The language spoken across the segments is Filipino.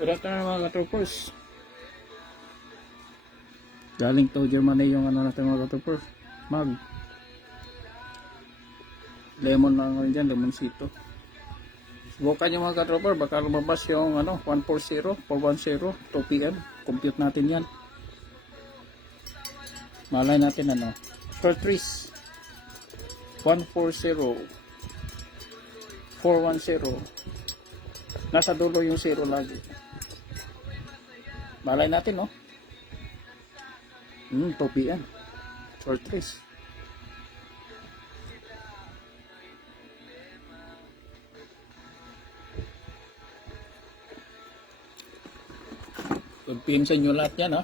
Good afternoon mga ka-troopers. Galing to Germany yung ano natin mga ka-troopers. Mag lemon na nga dyan, lemonsito. Subukan nyo mga ka-trooper, baka lumabas yung ano, 140, 410, 2 PM. Compute natin yan. Malay natin ano. Short trees. 140, 410. Nasa dulo yung 0 lagi. Malay natin, no? 2 PM. Short trees. Good PM sa inyo lahat yan, ha?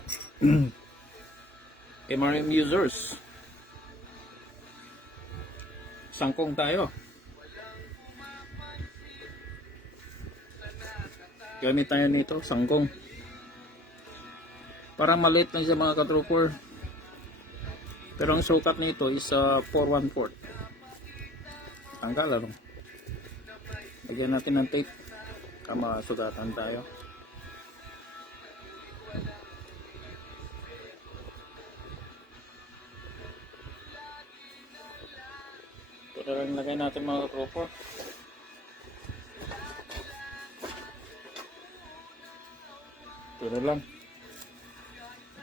MRM users. Sangkong tayo. Gamit tayo nito, sangkong. Para maliit lang siya mga ka-trooper. Pero ang sukat nito is 4/4. Tanggal ano. Lagyan natin ng tape. Kama sugatan tayo. Ito na lang lagay natin mga ka-trooper. Ito na lang.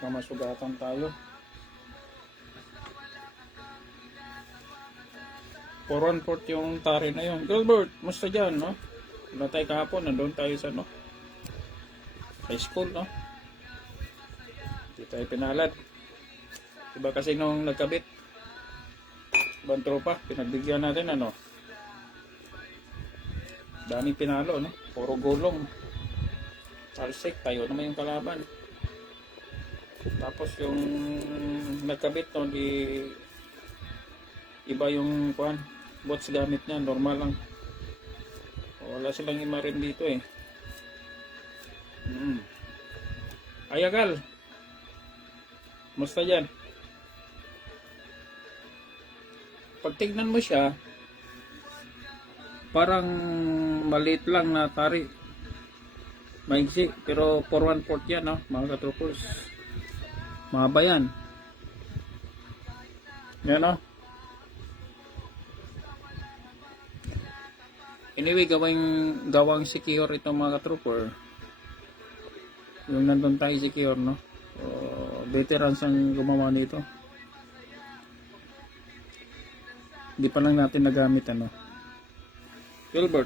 Baka masugatan tayo. 4/4 yung tari na yun. Gilbert, musta dyan, no? Wala tayo kahapon, nandun tayo sa, no? High school, no? Hindi tayo pinalad. Diba kasi nung nagkabit, ibang tropa, pinagbigyan natin, ano? Daming pinalo, no? Puro gulong. Salsik, tayo naman yung kalaban. Tapos yung nagkabit, no? Iba yung kuhan, bots gamit niya, normal lang. Wala silang imarin dito eh. Ayagal, musta dyan? Pag tignan mo siya, parang maliit lang na tari, maigsi, pero 4/4 yan, no? Mga ka-troopers, mahaba yan. Yan, no? Anyway, gawang secure ito mga ka-trooper. Yung nandun tayo secure, no? Veterans ang gumawa nito. Hindi pa lang natin nagamit, ano. Gilbert,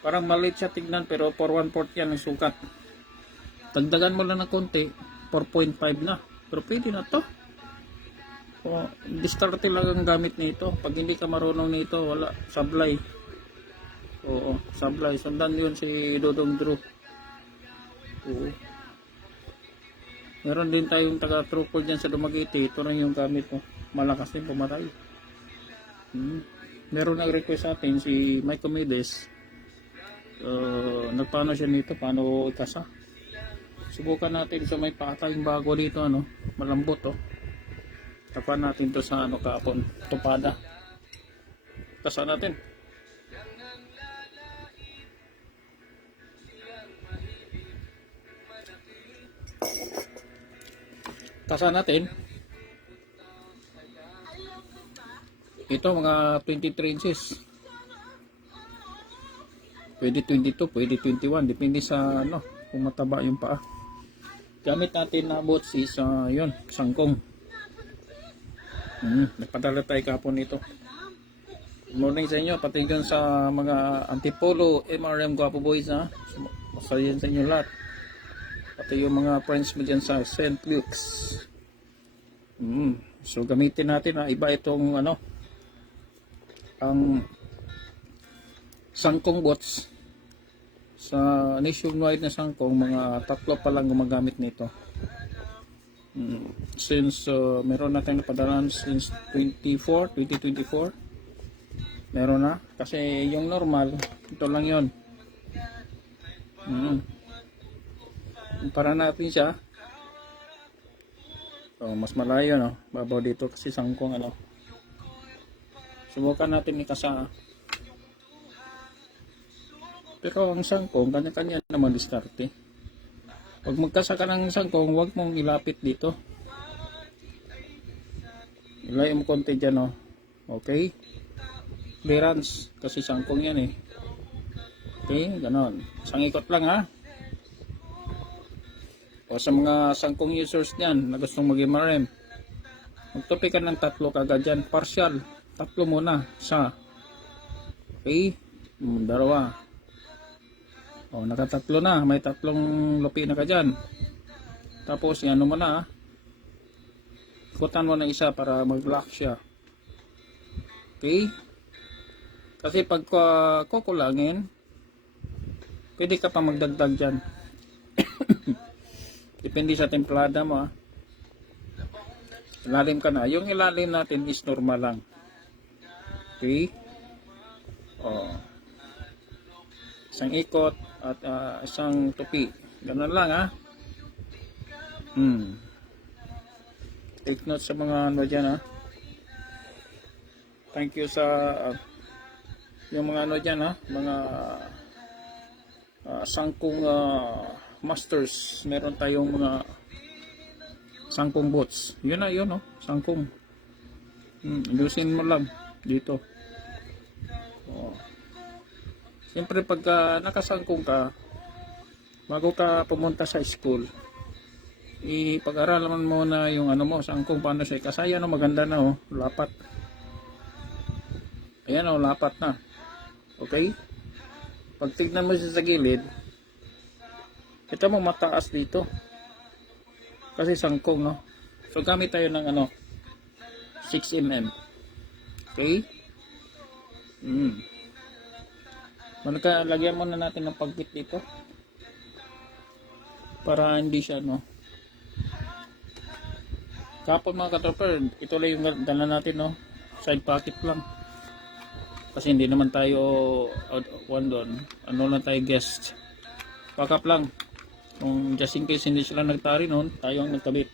parang maliit siya tignan pero 4/4 yan ang sukat. Dagdagan mo lang ng konti, 4.5 na. Pero pwede na to. Distarte lang ang gamit nito. Pag hindi ka marunong nito, wala. Sablay. Oo, sablay. Sundan yun si Dodong Drew. Oo. Meron din tayong taga-trooper dyan sa Dumaguete. Ito rin yung gamit mo. Malakas din pumatay. Meron nag-request sa atin si Mike Comedes. Nagpaano siya nito, paano ikasa. Subukan natin sa may patayong bago dito, ano, malambot, oh. Tapan natin to sa ano kahapon, tupada. Kasa natin. Kasa natin. Ito mga 23 inches. Pwede 22, pwede 21, depende sa ano, kung mataba yung paa. Gamit natin na bots is yun, sangkong. Nagpadala tayo kahapon nito. Good morning sa inyo, pati dyan sa mga Antipolo, MRM Guapo Boys, ha. Masaya sa inyo lahat. Pati yung mga friends mo dyan sa St. Luke's. So gamitin natin, iba itong ano, ang sangkong bots. Sa nationwide na sangkong, mga 3 pa lang gumagamit nito. Since meron na tayong napadalan since 2024 meron na, kasi yung normal ito lang yon. Para natin siya, mas malayo, no? Babaw dito kasi sangkong, ano. Subukan natin ikasa. Pero ang sangkong, kanya-kanya naman diskarte. Pag magkasaka ng sangkong, huwag mong ilapit dito. Ilay mo konti dyan, oh. Okay? Clearance, kasi sangkong yan eh. Okay, ganon. Isang ikot lang ha. O sa mga sangkong users dyan na gustong mag-MRM, magtupi ka ng 3 kagad dyan. Partial, 3 muna. Isa. Okay, 2. O, nakatatlo na. May 3 lupi na ka dyan. Tapos, yan mo na ha. Ikutan mo ng isa para mag-lock siya. Okay? Kasi pag kukulangin, pwede ka pa magdagdag dyan. Depende sa templada mo ha. Ilalim ka na. Yung ilalim natin is normal lang. Okay? O. Isang ikot at isang tupi. Ganun lang ha. Take note sa mga ano dyan ha. Thank you sa yung mga ano dyan ha. Mga sangkong masters. Meron tayong mga sangkong bots. Yun na yun, oh. Sangkong. Ayusin mo lang dito. Oh. Siyempre pagka nakasangkong ka, bago ka pumunta sa school, ipag-aralan mo na yung ano mo, sangkong paano siya. Kasi ano, maganda na oh, lapat. Ayan oh, lapat na. Okay? Pag tignan mo siya sa gilid, kita mo mataas dito. Kasi sangkong, no? So, gamit tayo ng ano, 6 mm. Okay? Lagyan muna natin ng pagpit dito. Para hindi siya, no? Kapon mga katroper, ito lang yung dala natin, no? Side pocket lang. Kasi hindi naman tayo doon. Ano lang tayo guest. Pack up lang. Kung just in case hindi sila nagtari noon, tayo ang nagkabit.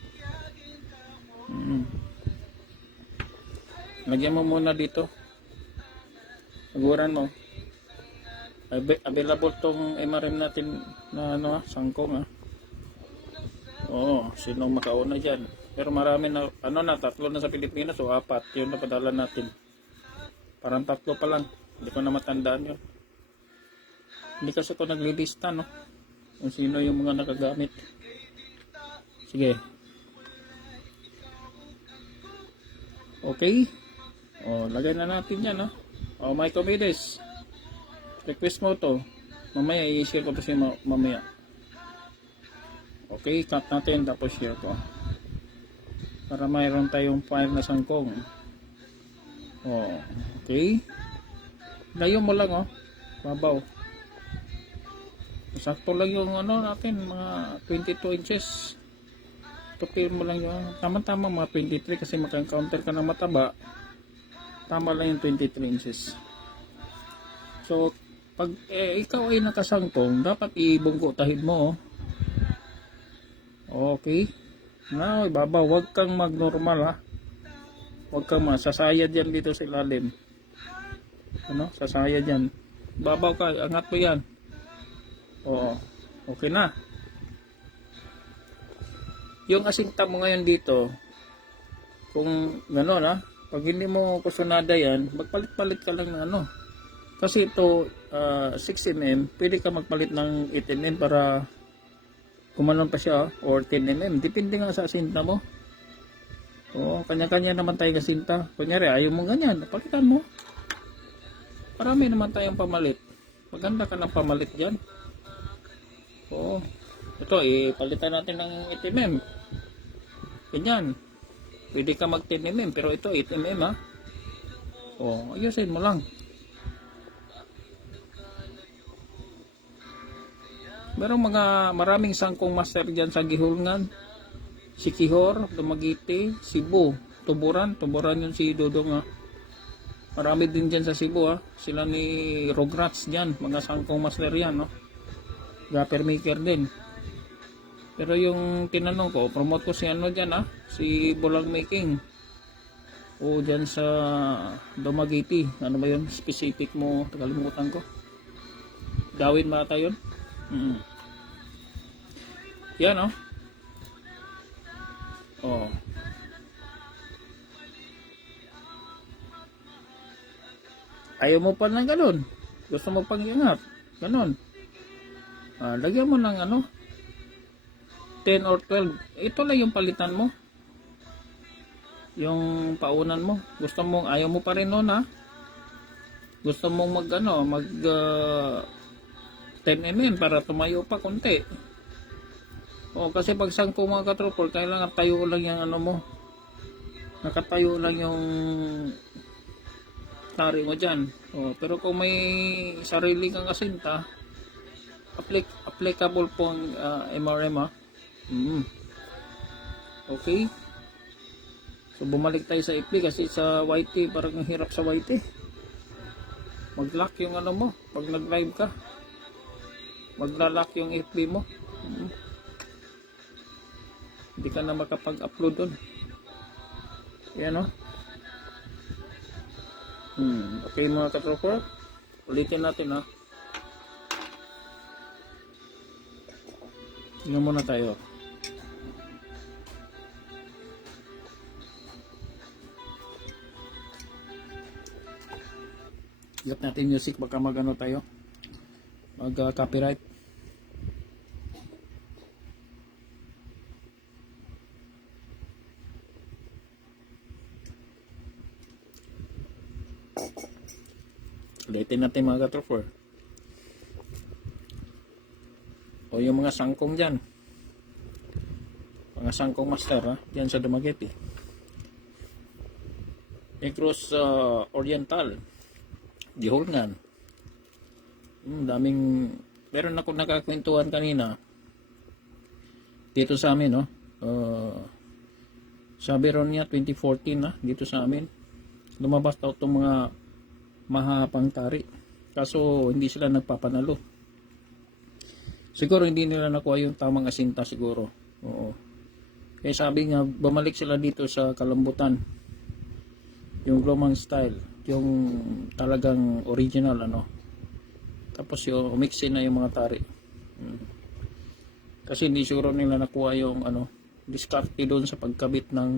Lagyan mo muna dito. Saguran mo. Available tong MRM natin na ano, sangkong ha. Oo, sinong makauna dyan. Pero marami na, ano na, 3 na sa Pilipinas o 4. Yun na padala natin. Parang 3 pa lang. Hindi ko na matandaan yun. Hindi kasi ito naglilista, no? Kung sino yung mga nakagamit. Sige. Okay. O, lagay na natin yan, no? O, my comedies. Request mo to. Mamaya, i-share ko to siya mamaya. Okay, cut natin. Tapos share ko. Para mayroon tayong file na sangkong. Oh, okay. Layo mo lang oh. Babaw. Sakto lang yung ano natin, mga 22 inches. Tupir mo lang yung tama-tama mga 23 kasi maka-encounter ka ng mataba. Tama lang yung 23 inches. So, pag ikaw ay nakasangkong, dapat ibunggo tahid mo oh. Okay. Now, ibabaw, wag kang mag-normal ha. Huwag kang masasayad yan dito sa ilalim. Ano? Sasayad yan. Babaw ka. Angat mo yan. Oo. Okay na. Yung asinta mo ngayon dito, kung gano'n ha, pag hindi mo kusunada yan, magpalit-palit ka lang ng ano. Kasi ito, 6 mm, pwede ka magpalit ng 8 mm para kumanon pa siya, or 10 mm. Depende nga sa asinta mo. Oo, kanya-kanya naman tayo kasinta. Kunyari, ayaw mo ganyan, palitan mo. Marami naman tayong pamalit. Maganda ka ng pamalit dyan. Oo. Ito, palitan natin ng 8 mm. Ganyan. Pwede ka mag 10 mm, pero ito 8 mm ha. Oo, ayusin mo lang. Merong maraming sangkong master dyan sa Gihulngan. Sikihor, Dumaguete, Cebu, Tuburan yung si Dodong ha. Marami din dyan sa Cebu ha. Sila ni Rograts dyan, mga sangkong master yan no. Gapper maker din. Pero yung tinanong ko, promote ko si ano dyan ha, si Bulang Making. O dyan sa Dumaguete, ano ba yun specific mo, kalimutan ko. Gawin ba ata yun? Mm. Yan, oh. Oh. Ayaw mo pa ng ganun. Gusto mo pang iangat. Ganun. Lagyan mo ng ano, 10 or 12. Ito lang yung palitan mo. Yung paunan mo. Gusto mong, ayaw mo pa rin nun, ha? Gusto mong mag, ano, mag 10 mm para tumayo pa konti. O, kasi pag sangko mga katrooper, kailangan tayo lang yung ano mo. Nakatayo lang yung tari mo dyan. O, pero kung may sarili kang asinta, applicable po ang MRM, ha? Okay. So bumalik tayo sa FB kasi sa YT parang ang hirap sa YT. Mag-lock yung ano mo pag nag-live ka. Magla-lock yung FB mo. Hindi ka na makapag-upload doon. Yan, oh. Okay mga katropa. Ulitin natin, ha. Tingnan muna tayo. Ilat natin music, baka mag-ano tayo, mag copyright. Ulitin natin mga katropa. O yung mga sangkong dyan, mga sangkong master, ha, dyan sa Dumaguete, Negros Oriental, Dihulngan. Daming, meron ako nakakwentuhan kanina dito sa amin, no? Sabi ron niya 2014 na dito sa amin lumabas daw itong mga mahapang tari, kaso hindi sila nagpapanalo. Siguro hindi nila nakuha yung tamang asinta siguro. Oo. Kaya sabi nga bumalik sila dito sa Kalambutan, yung Glomang style, yung talagang original, ano. Tapos yung umixin na yung mga tari. Kasi hindi siguro nila nakuha yung ano, diskarte doon sa pagkabit ng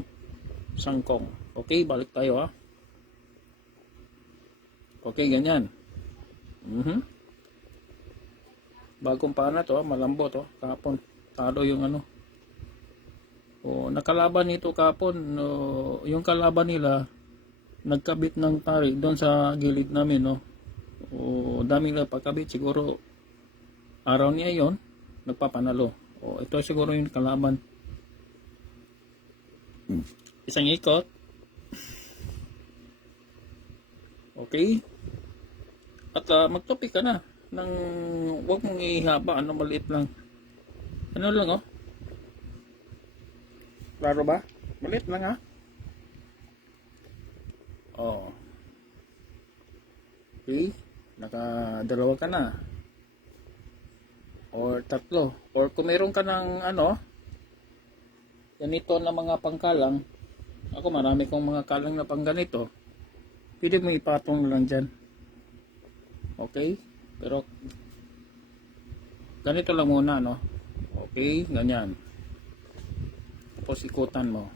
sangkong. Okay, balik tayo, ha. Okay, ganyan. Bagong pana to, malambot, oh. Kapon talo yung ano. Nakalaban nito kapon, yung kalaban nila nagkabit ng tari doon sa gilid namin, no. Dami na pagkabit, siguro araw niya yon nagpapanalo. Ito siguro yung kalaban. Isang ikot. Okay. At magtopic ka na ng wag mong ihaba, ano, maliit lang. Ano lang, oh. Klaro ba? Maliit lang, ha. Okay. Nakadalawa ka na. Or tatlo. Or kung meron ka ng ano, ganito na mga pangkalang. Ako marami kong mga kalang na pang ganito. Pwede mo ipatong lang dyan. Okay. Pero ganito lang muna, no. Okay. Ganyan. Tapos ikutan mo.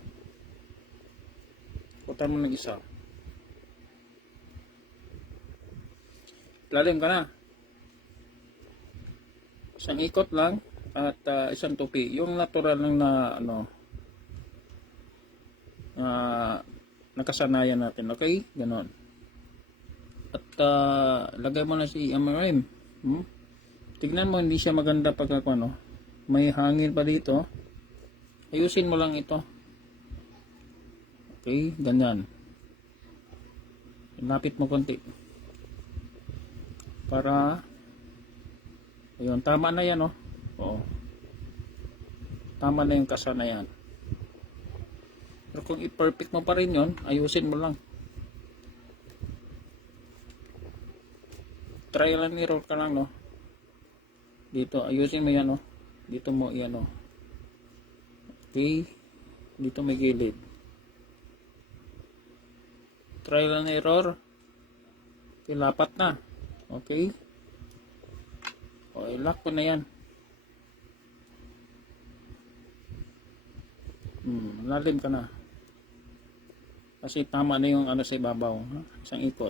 Ikutan mo ng isa. Lalim ka na. Isang ikot lang at isang tupi. Yung natural lang na ano, nakasanayan natin. Okay? Ganon. At lagay mo na si MRM. Tignan mo, hindi siya maganda pag ano, may hangin pa dito. Ayusin mo lang ito. Okay? Ganyan. Lapit mo konti. Para ayun, tama na yan, oh. Oo. Tama na yung kasa na yan. Pero kung i-perfect mo pa rin yun, ayusin mo lang. Trial and error ka lang, no. Dito, ayusin mo yan, oh. Dito mo yan, oh. Okay. Dito may gilid. Trial and error. Okay, lapat na. Okay. O, i-lock ko na yan. Lalim ka na. Kasi tama na yung ano sa ibabaw. Ha? Isang ikot.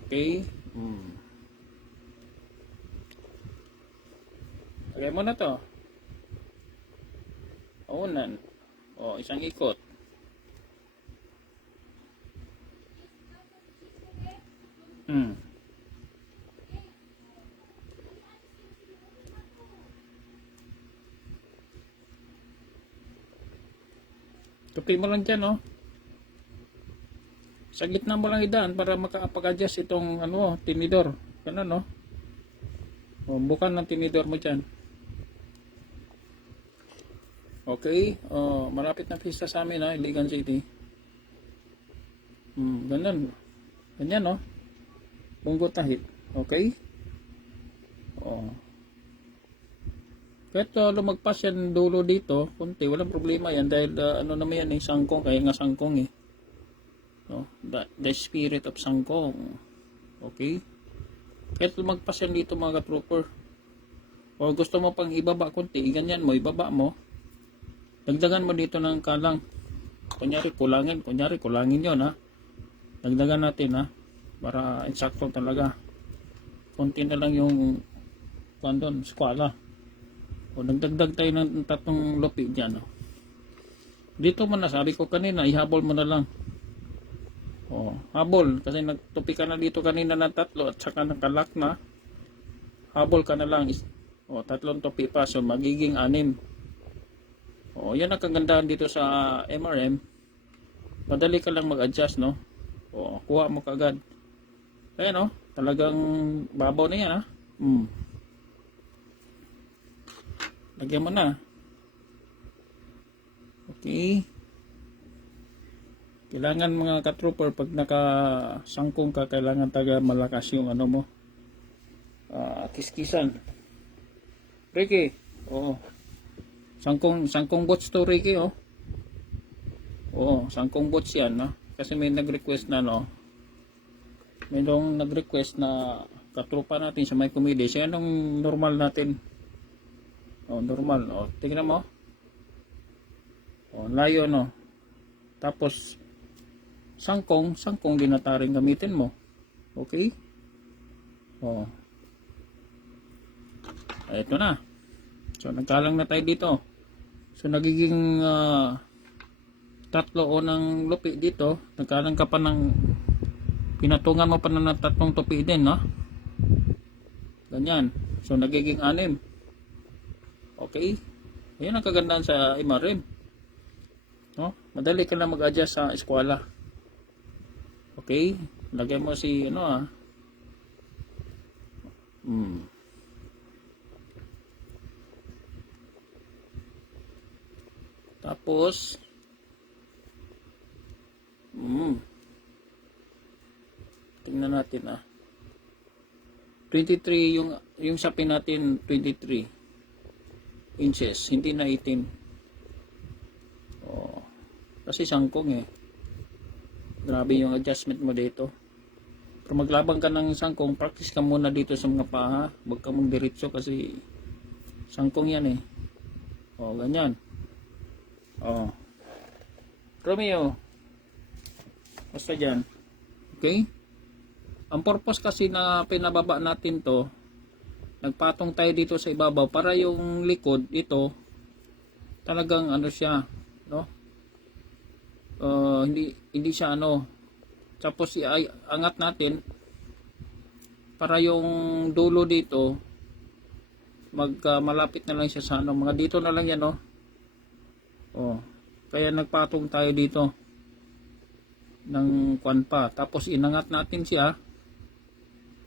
Okay. Lagay mo na to. Unan. O, isang ikot. Tupi mo lang dyan, oh. Sa gitna mo lang idaan para makapag-adjust itong ano, tinidor. Ganun, no? O, bukan ng tinidor mo dyan. Okay. O, malapit na pista sa amin, ha, Iligan City. Ganun. Ganyan, no? Bunggo tahit. Okay? O. Kahit lumagpas yan dulo dito, kunti, walang problema yan dahil ano naman yan, sangkong, kaya nga sangkong eh. No? The spirit of sangkong. Okay? Kahit lumagpas yan dito mga ka-trooper. O gusto mo pang ibaba kunti, ganyan mo, ibaba mo. Dagdagan mo dito ng kalang. Kunyari kulangin yun, ha. Dagdagan natin, ha. Para insakto talaga. Kunti na lang yung kandon, skwala. O nagdagdag tayo ng 3 lupi dyan. Dito mo na, sabi ko kanina, ihabol mo na lang. O, habol. Kasi nagtupi ka na dito kanina ng 3 at saka nakalak na. Habol ka na lang. O, 3 tupi pa. So, magiging 6. O, yan ang kagandahan dito sa MRM. Madali ka lang mag-adjust, no? O, kuha mo kagad. Ayan, no? Talagang babaw na yan, ha? Lagyan mo na. Okay. Kailangan mga ka-trooper pag nakasangkong ka, kailangan taga malakas yung ano mo. Kiskisan. Ricky. Oo. Sangkong bots to, Ricky, oh. Oo, sangkong bots yan, no? Kasi may nag-request na, no? May nag-request na katropa natin sa may comedy. Siya anong normal natin. Oh, normal. Oh, tingnan mo. Oh, layo, no. Tapos sangkong din na taring gamitin mo. Okay? Oh. Ito na. So nagkalang na tayo dito. So nagiging 3 o ng lupi dito. Nagkalang ka pa ng pinatungan mo pa na ng 3 tupi din, no? Ganyan. So nagiging 6. Okay? Ayan ang kagandahan sa MRM. No? Madali ka lang mag-adjust sa eskwela. Okay? Lagay mo si ano, Tapos tingnan natin, 23 yung sapin natin, 23 inches, hindi na 18. Oh, kasi sangkong eh. Grabe yung adjustment mo dito. Pero maglabang ka ng sangkong, practice ka muna dito sa mga paha. Huwag ka mong diretso kasi sangkong yan eh. Oh, ganyan. Oh. Romeo. Basta dyan. Okay? Ang purpose kasi na pinababa natin to, nagpatong tayo dito sa ibabaw para yung likod ito talagang ano siya, no? Hindi siya ano. Tapos angat natin para yung dulo dito malapit na lang siya sa ano, mga dito na lang yan, no? Oh, kaya nagpatong tayo dito ng kwan pa. Tapos inangat natin siya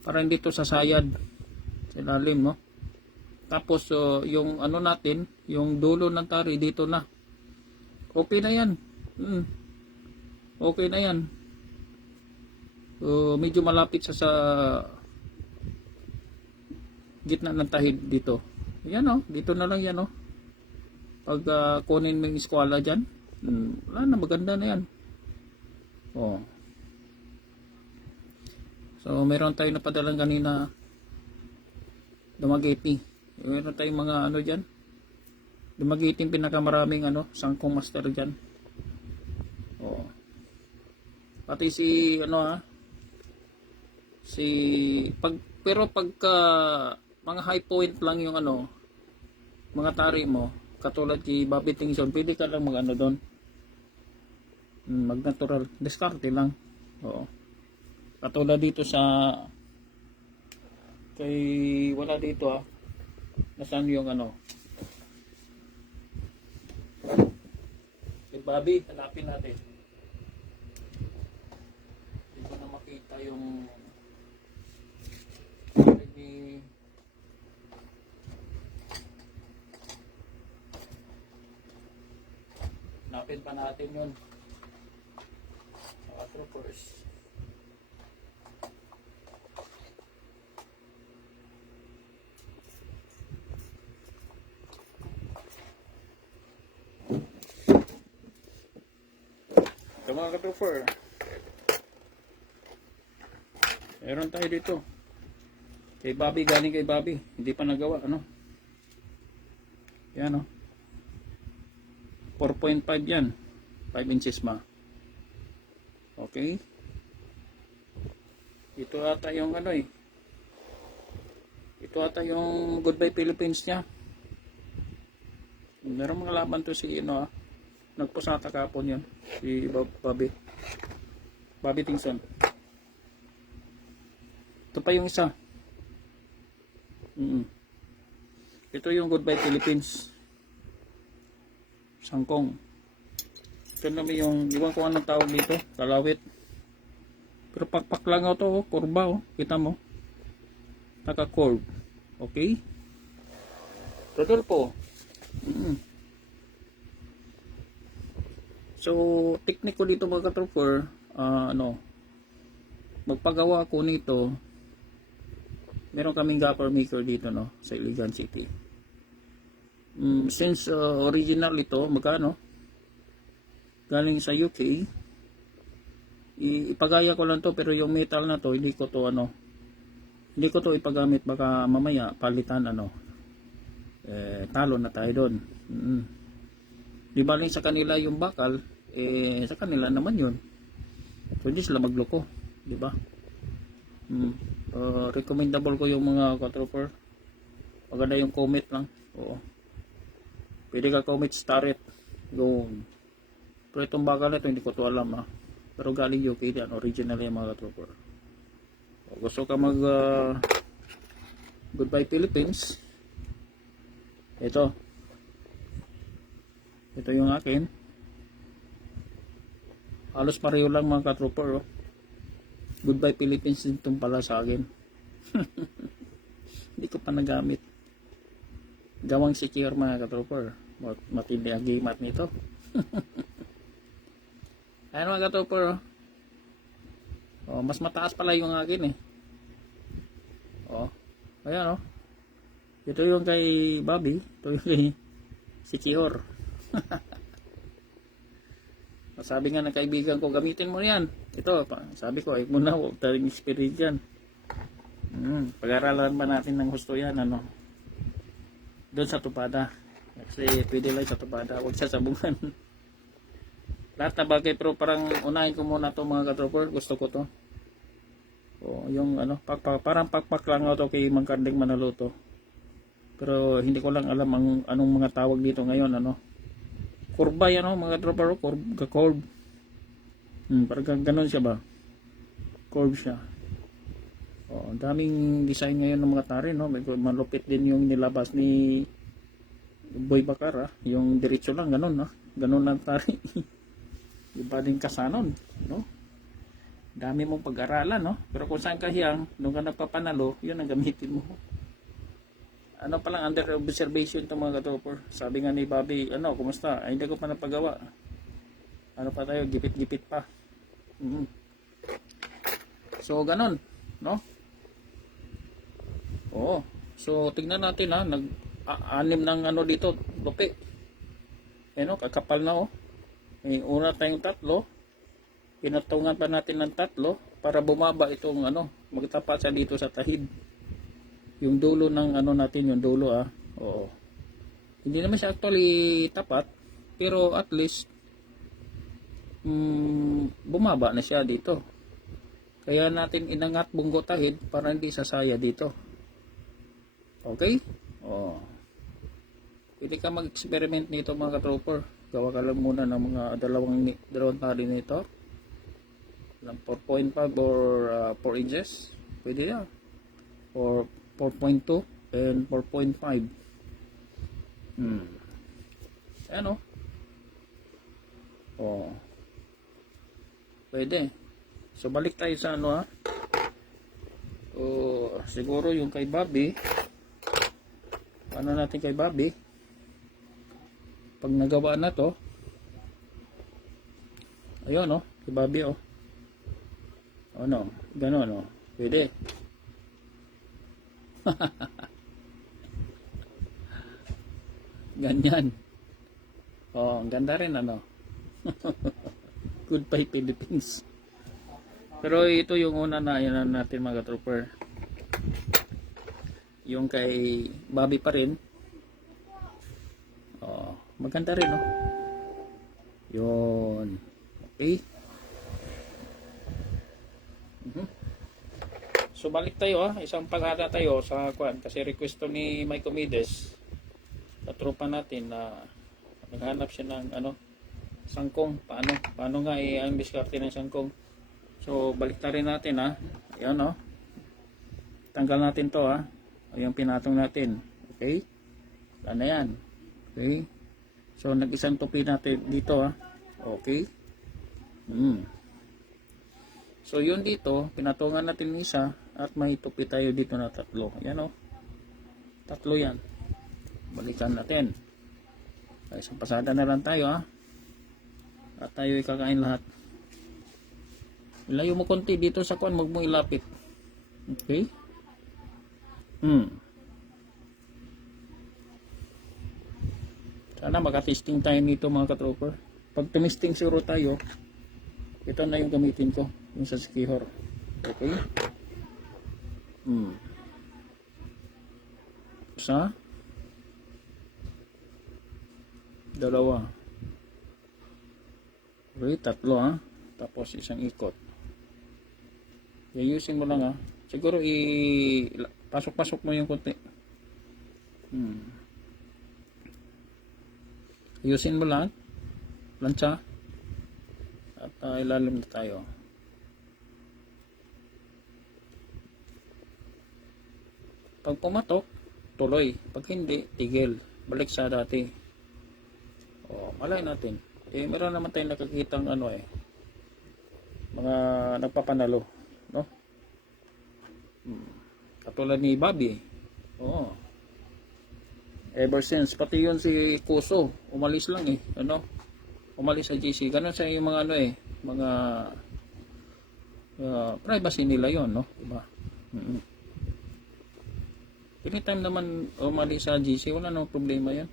para hindi to sasayad sa ilalim, no? Tapos yung ano natin, yung dulo ng tari dito na. Okay na yan. Okay na yan. Medyo malapit sa gitna ng tahid dito. Yan, oh, dito na lang yan, oh. Pag kunin mo yung eskwala dyan, wala na, maganda na yan. Oh. So, meron tayong napadalang kanina Dumaguete. Meron tayong mga ano dyan. Dumaguete yung pinakamaraming ano, sangkong master dyan. Oh. Pati si ano pero pagka mga high point lang yung ano, mga tari mo, katulad kay Bobby Tingson, pwede ka lang mag ano doon. Mag natural, diskarte lang. Oo. Katulad dito sa kay wala dito nasaan yung ano kay Bobby, hanapin natin. Hindi ko na makita yung hanapin pa natin yun. Troopers. Ito mga ka-trooper. Meron tayo dito. Kay Bobby, galing kay Bobby. Hindi pa nagawa, ano? Yan, oh. 4.5 yan. 5 inches ma. Okay. Ito ata yung ano eh. Ito ata yung Goodbye Philippines niya. Meron mga laban to si ano nagpusata kapon yun. Si Bobby. Bobby Tingson. Ito pa yung isa. Ito yung Goodbye Philippines. Sangkong. Ito naman yung, iwan ko anong tawag dito, kalawit. Pero pakpak lang ito, oh, kurba, oh. Kita mo. Naka-curve. Okay? Rodolfo. So, technique ko dito mga ka-trooper, magpagawa ko nito, meron kaming gopher maker dito, no, sa Iligan City. Since original ito, magkano? Galing sa UK, ipagaya ko lang to, pero yung metal na to hindi ko to ipagamit, baka mamaya palitan talo na tayo doon. Di baling sa kanila yung bakal, sa kanila naman yun, so hindi sila magloko, di ba? Recommendable ko yung mga ka-trooper, maganda yung Comet lang. Oo, pwede ka Comet Starret go. Pero itong bakal na ito, hindi ko to alam pero galing UK yan, original yung mga trooper. Gusto ka mag Goodbye Philippines, ito yung akin. Halos pareho lang mga ka-trooper, oh. Goodbye Philippines din itong pala sa akin. Hindi ko pa nagamit. Gawang secure mga ka-trooper, matindi ang gimat nito. Ayan mga ka-trooper, oh. Mas mataas pala yung akin eh. Ayan, oh. Ito yung kay Bobby, ito yung kay Secure. Sabi nga ng kaibigan ko, gamitin mo yan. Ito, sabi ko, ay muna, huwag tayong experience yan. Pag-aralan ba natin ng gusto yan, doon sa tupada. Kasi pwede lang sa tupada, huwag sa sabungan. Lahat na bagay, pero parang unahin ko muna to mga ka-trooper, gusto ko to. Yung parang pakpak lang to kay Mang Karding Manaluto. Pero hindi ko lang alam anong mga tawag dito ngayon, kurba yan, mga trooper, curve. Parang ganon siya ba? Curve siya. Daming design ngayon ng mga tari, no? Malupit din yung nilabas ni Boy Bakara, yung diretso lang, ganon, no? Ganon ang tari. Iba din kasanon, no? Dami mong pag-aralan, no? Pero kung saan ka hiyang, nung ka nagpapanalo, yun ang gamitin mo. Palang under observation itong mga ka-trooper. Sabi nga ni Bobby, kumusta? Ay, hindi ko pa napagawa. Pa tayo, gipit-gipit pa. So, ganon, no? So, tignan natin, nag-anim ng dito, lupi. Kakapal na, May una tayong tatlo. Pinatungan pa natin ng tatlo para bumaba itong ano, magtapat siya dito sa tahid. Yung dulo ng ano natin, yung dulo Oo. Hindi naman siya actually tapat, pero at least bumaba na siya dito. Kaya natin inangat bunggo tahid para hindi sasaya dito. Okay? Pwede ka mag-experiment nito mga ka-trooper. Gawa ka lang muna ng mga dalawang tali nito. 4.5 or 4 inches. Pwede na. Or 4.2 and 4.5. Ayan pwede. So balik tayo sa ano siguro yung kay Bobby. Ano natin kay Bobby? Pag nagawa na to, ayun kay Bobby gano'n pwede. Ganyan. Ang ganda rin Goodbye Philippines. Pero ito yung una na yan natin mga trooper. Yung kay Bobby pa rin. Maganda rin Yun. Okay. So balik tayo isang paghada tayo sa kwan kasi request to ni Mike Comides, katropa natin na naghanap siya ng sangkong. Paano nga ang diskarte ng sangkong. So balik ta rin natin ayan tanggal natin to yung pinatong natin. Okay, ano yan. Okay, so nag-isang tupi natin dito okay. So yun dito, pinatungan natin ng isa at may tupi tayo dito na tatlo. Yan tatlo yan. Balikan natin. Isang pasada na lang tayo at tayo ikakain lahat. Ilayo mo konti dito sa kuan, wag mo ilapit. Okay? Sana maka-testing tayo nito mga ka-trooper. Pag tumisting suro tayo, ito na yung gamitin ko, yung sa skihor. Okay? Isa, dalawa, okay, tatlo tapos isang ikot. Ayusin mo lang siguro pasok-pasok mo yung konti. Ayusin mo lang plancha at ilalim na tayo. Pag pumatok, tuloy. Pag hindi, tigil. Balik sa dati. Malay natin. Meron naman tayong nakakitang mga nagpapanalo. No? Katulad ni Bobby. Ever since. Pati yun si Kuso. Umalis lang umalis sa GC. Ganun sa yung mga mga privacy nila yun. No? Diba? Anytime naman umalis sa GC, wala namang problema yan.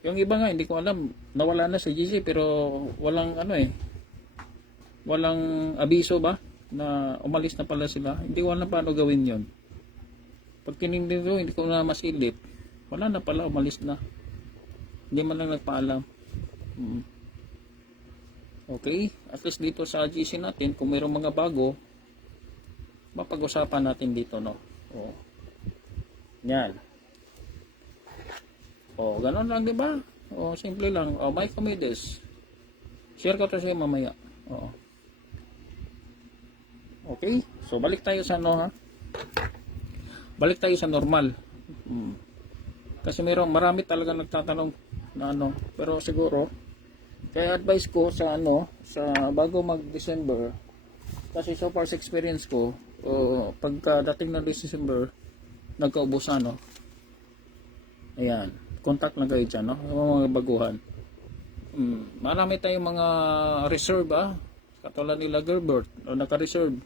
Yung iba nga, hindi ko alam, nawala na sa GC pero walang walang abiso ba na umalis na pala sila. Hindi ko alam paano gawin yon. Pag kinindin ko, hindi ko na masilip, wala na pala, umalis na. Hindi man lang nagpaalam. Okay, at least dito sa GC natin, kung mayroong mga bago, mapag-usapan natin dito, no? Yan. Ganon lang, di ba? Simple lang. Mike Comides. Share ko to siya mamaya. Okay? So, balik tayo sa balik tayo sa normal. Kasi marami talaga nagtatanong na pero siguro, kaya advice ko sa sa bago mag-December, kasi so far sa experience ko, pagka dating ng December, nagkaubusan, ayan, contact na kayo dyan, yung mga baguhan. Marami tayong mga reserve, katulad nila Gerbert, naka-reserve.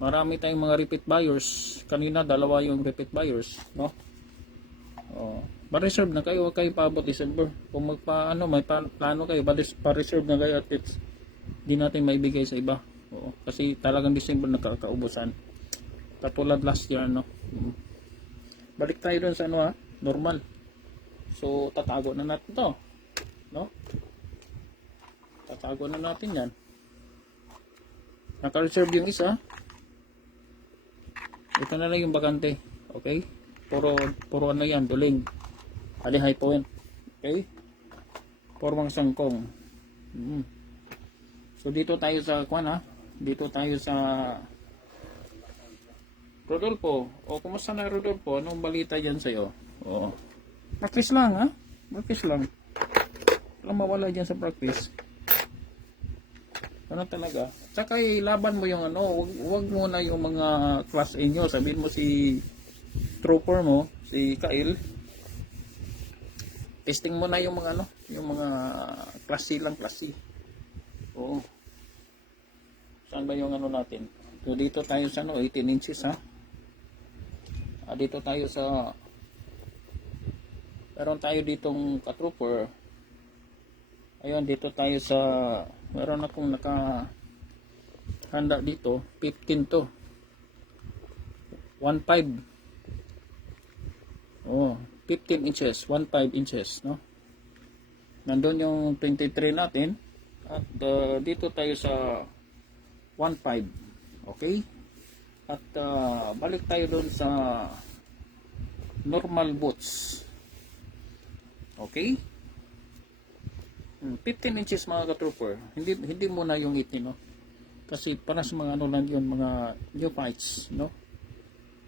Marami tayong mga repeat buyers. Kanina, dalawa yung repeat buyers, no? Pa-reserve na kayo, huwag kayo paabot December. Kung may plano kayo, pa-reserve na kayo at least Di natin maibigay sa iba. Oo. Kasi talagang December nakakaubusan. Katulad last year, no? Balik tayo dun sa ano ha, normal. So, tatago na natin to. No? Tatago na natin yan. Naka-reserve yung isa. Ito na lang yung bakante. Okay? Puro ano yan, duling. Ali high point. Okay? Pormang sangkong. So dito tayo sa kwan ha. Dito tayo sa Rodolfo. O kumusta na Rodolfo? Anong balita dyan sa'yo? Oo. Practice lang ha. Practice lang. Walang mawala dyan sa practice. Ano talaga? Tsaka laban mo yung ano. Huwag mo na yung mga class A nyo. Sabihin mo si trooper mo, si Kail. Testing mo na yung mga ano. Yung mga class C lang, class C. Oo. Saan ba yung ano natin? So dito tayo sa ano, 18 inches ha. Dito tayo sa meron tayo ditong ka-trooper. Ayun, dito tayo sa meron akong handa dito, 15 to. 1.5. Oh, 15 inches, 1.5 inches, no? Nandun yung 23 natin at dito tayo sa 1.5. Okay? At balik tayo doon sa normal boots. Okay? 15 inches mga ka-trooper. Hindi muna yung 18, no? Kasi para sa mga ano lang yun, mga new fights, no?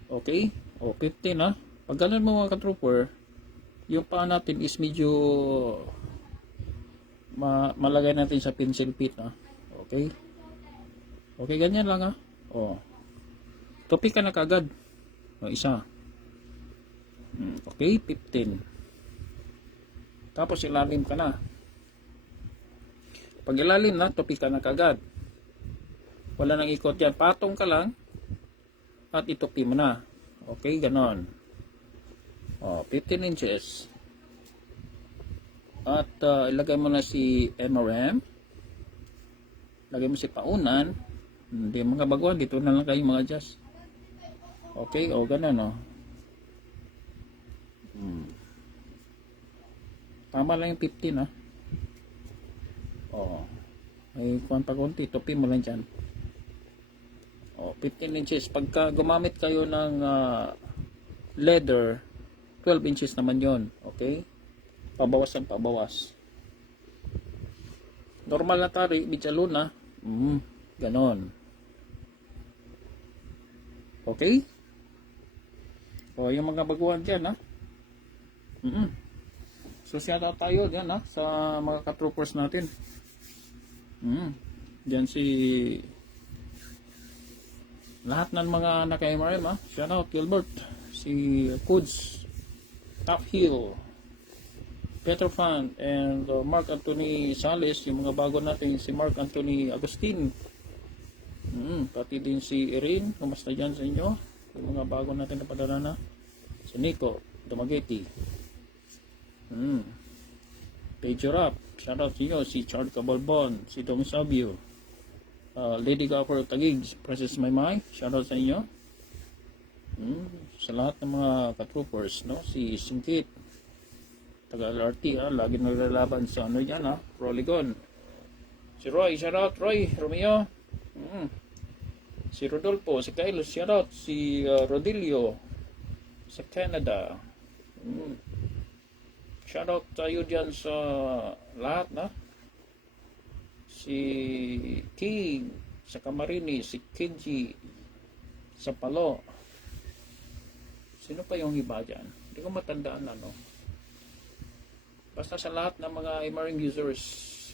Okay? O, 15, ha? Pag ganun mo mga ka-trooper, yung paa natin is medyo malagay natin sa pencil pit, ha? Okay? Okay, ganyan lang, ha? O. Topi ka na kagad. O, isa. Okay, 15. Tapos ilalim ka na. Pag ilalim na, topi ka na kagad. Wala nang ikot yan. Patong ka lang at itopi mo na. Okay, ganon. O, 15 inches. At ilagay mo na si MRM. Lagay mo si paunan. Hindi mga baguhan. Dito na lang kayo mga adjust. Okay, o ganon o. Tama lang yung 15 ha. O. May kuwan pa konti. Topi mo lang dyan. O, 15 inches. Pagka gumamit kayo ng leather, 12 inches naman yon. Okay? Pabawas ang pabawas. Normal na tari, Michaluna. Ganon. Okay? O, yung mga baguhan dyan, ha? So, siyata tayo dyan, ha? Sa mga ka-troopers natin. Dyan si lahat ng mga naka-MRM, ha? Shout out, Gilbert. Si Kuds, Top Hill, Petrofan, and Mark Anthony Sales, yung mga bago natin, si Mark Anthony Agustin. Pati din si Erin, kumusta dyan sa inyo? Yung mga bago natin na padala na. Si Nico Dumaguete. Page Rap, shoutout sa inyo. Si Charles Cabalbon, si Dom Sabio, Lady Gopher Tagig, Princess Maymay, shoutout sa inyo. Sa lahat ng mga ka-troopers, no? Si Singkit, taga-LRT, lagi naglalaban sa ano yan, Proligon. Si Roy, shoutout Roy, Romeo. Si Rodolfo, si Kyle, shoutout. Si Rodilio sa Canada. Shoutout tayo dyan sa lahat, na? Si King sa Camarines, si Kenji sa Palo. Sino pa yung iba dyan? Hindi ko matandaan, ano. Basta sa lahat ng mga MRM users.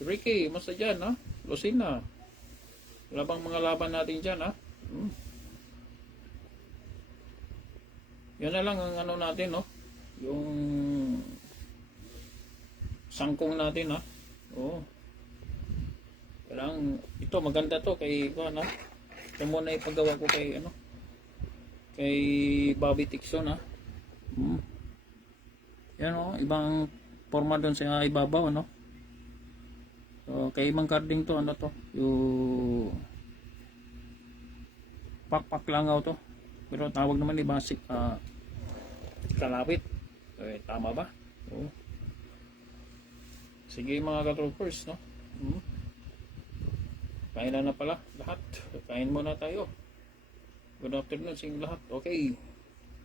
Ricky, musta dyan, ha? Lucina. Labang mga laban natin dyan, ha? Yun na lang ang ano natin, no? Yung sangkong natin, ha? Oo. Kailangan, ito maganda to kay Juan, ha? Ito muna ipagawa ko kay ano, kay Bobby Tixon, ha? Yan, oh, ibang forma doon sa ibabaw, no? So, kay Mang Carding to, ano to? Yung pakpak langaw to. Pero tawag naman ni Basik, kalawit. Eh, tama ba? Oo. Sige mga ka-troopers, no? Kain na pala lahat. Kain muna tayo. Good afternoon sa inyong lahat. Okay.